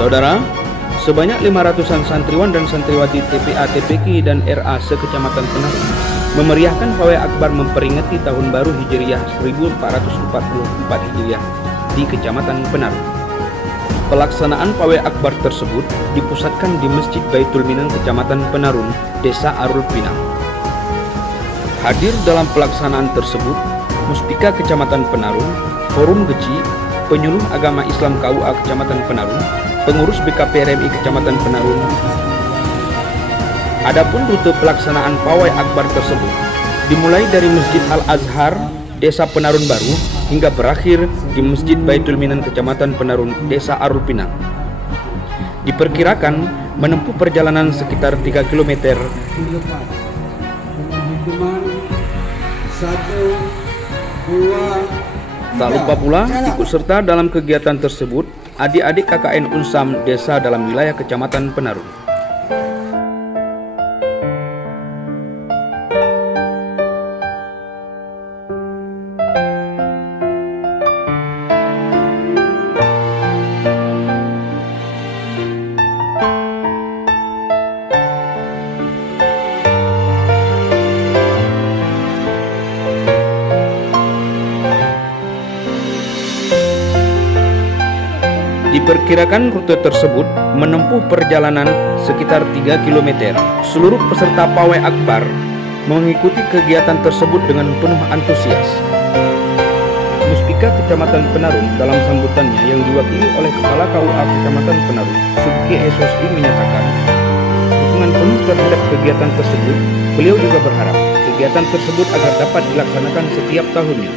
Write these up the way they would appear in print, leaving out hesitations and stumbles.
Saudara, sebanyak 500-an santriwan dan santriwati TPA, TPQ, dan RA se-Kecamatan Penarung memeriahkan pawai akbar memperingati Tahun Baru Hijriah 1444 Hijriah di Kecamatan Penarung. Pelaksanaan pawai akbar tersebut dipusatkan di Masjid Baitul Minan Kecamatan Penarung, Desa Arul Pinang. Hadir dalam pelaksanaan tersebut Muspika Kecamatan Penarung, Forum Geci, Penyuluh Agama Islam KUA Kecamatan Penarung, pengurus BKPRMI Kecamatan Penarung. Adapun rute pelaksanaan pawai akbar tersebut dimulai dari Masjid Al-Azhar, Desa Penarung Baru, hingga berakhir di Masjid Baitul Minan Kecamatan Penarung, Desa Arul Pinang. Diperkirakan menempuh perjalanan sekitar 3 km. Tak lupa pula ikut serta dalam kegiatan tersebut adik-adik KKN Unsam desa dalam wilayah Kecamatan Penarung. Diperkirakan rute tersebut menempuh perjalanan sekitar 3 km. Seluruh peserta pawai akbar mengikuti kegiatan tersebut dengan penuh antusias. Muspika Kecamatan Penarung dalam sambutannya yang diwakili oleh Kepala KUA Kecamatan Penarung, Subki SOSI, menyatakan dukungan penuh terhadap kegiatan tersebut. Beliau juga berharap kegiatan tersebut agar dapat dilaksanakan setiap tahunnya.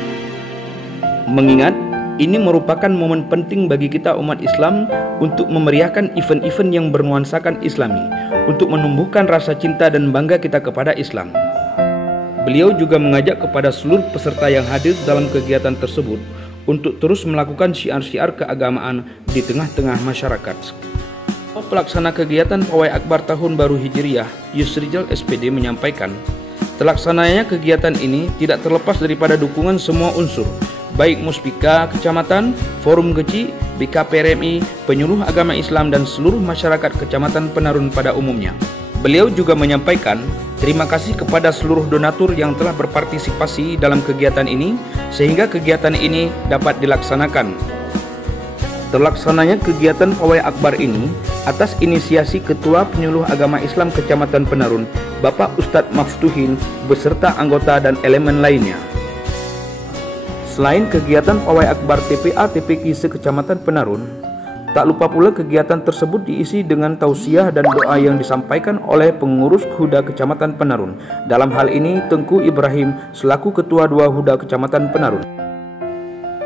Mengingat ini merupakan momen penting bagi kita umat Islam untuk memeriahkan event-event yang bernuansakan Islami, untuk menumbuhkan rasa cinta dan bangga kita kepada Islam. Beliau juga mengajak kepada seluruh peserta yang hadir dalam kegiatan tersebut untuk terus melakukan syiar-syiar keagamaan di tengah-tengah masyarakat. Pelaksana kegiatan pawai akbar Tahun Baru Hijriah, Yusrijal SPD, menyampaikan, terlaksananya kegiatan ini tidak terlepas daripada dukungan semua unsur, baik Muspika Kecamatan, Forum Geci, BKPRMI, Penyuluh Agama Islam, dan seluruh masyarakat Kecamatan Penarung pada umumnya. Beliau juga menyampaikan terima kasih kepada seluruh donatur yang telah berpartisipasi dalam kegiatan ini sehingga kegiatan ini dapat dilaksanakan. Terlaksananya kegiatan pawai akbar ini atas inisiasi Ketua Penyuluh Agama Islam Kecamatan Penarung, Bapak Ustadz Maftuhin, beserta anggota dan elemen lainnya. Selain kegiatan pawai akbar TPA TPQ se-Kecamatan Penarung, tak lupa pula kegiatan tersebut diisi dengan tausiah dan doa yang disampaikan oleh pengurus Huda Kecamatan Penarung. Dalam hal ini Tengku Ibrahim selaku Ketua 2 Huda Kecamatan Penarung.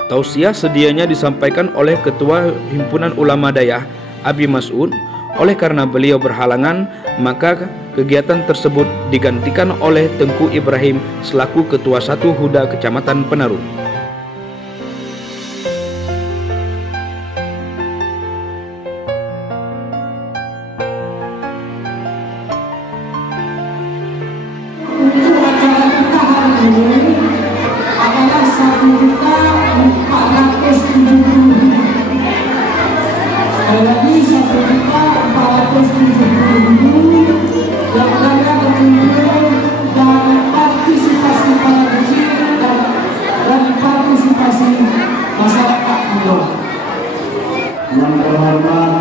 Tausiah sedianya disampaikan oleh Ketua Himpunan Ulama Dayah Abi Mas'ud. Oleh karena beliau berhalangan, maka kegiatan tersebut digantikan oleh Tengku Ibrahim selaku Ketua 1 Huda Kecamatan Penarung. Adalah 1.470.000. Sekali lagi 1.470.000 yang ada berkumpul dan partisipasi para kecil dan partisipasi masyarakat umum. Yang terhormat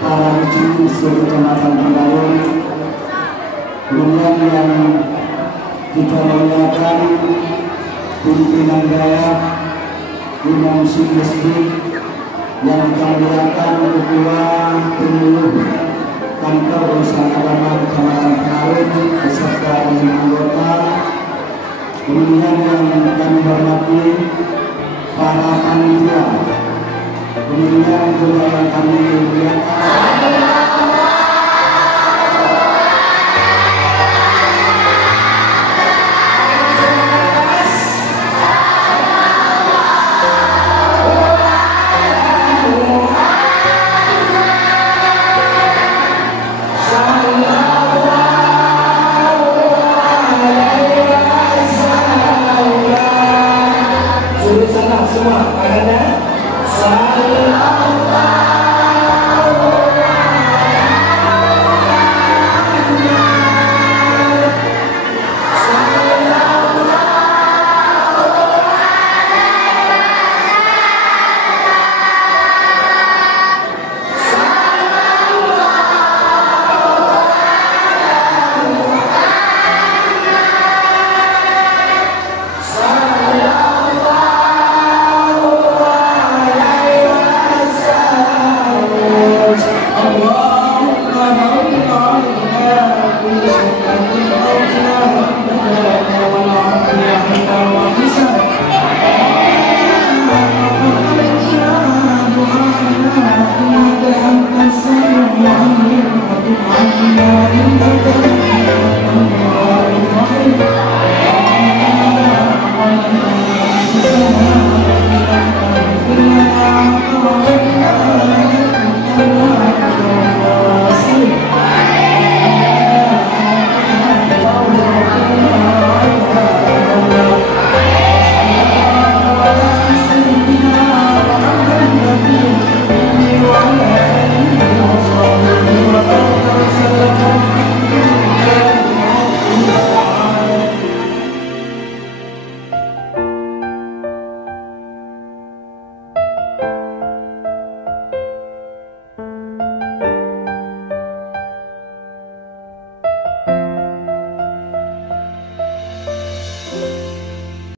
para kecil se-Kecamatan Penarung, kemudian yang kita muliakan pimpinan daerah, Imam Masjid, yang kita muliakan Ketua Penyuluh Kantor Urusan Agama Kecamatan Penarung beserta dengan anggota, kemudian yang kami hormati para panitia, kemudian juga yang kami muliakan semua.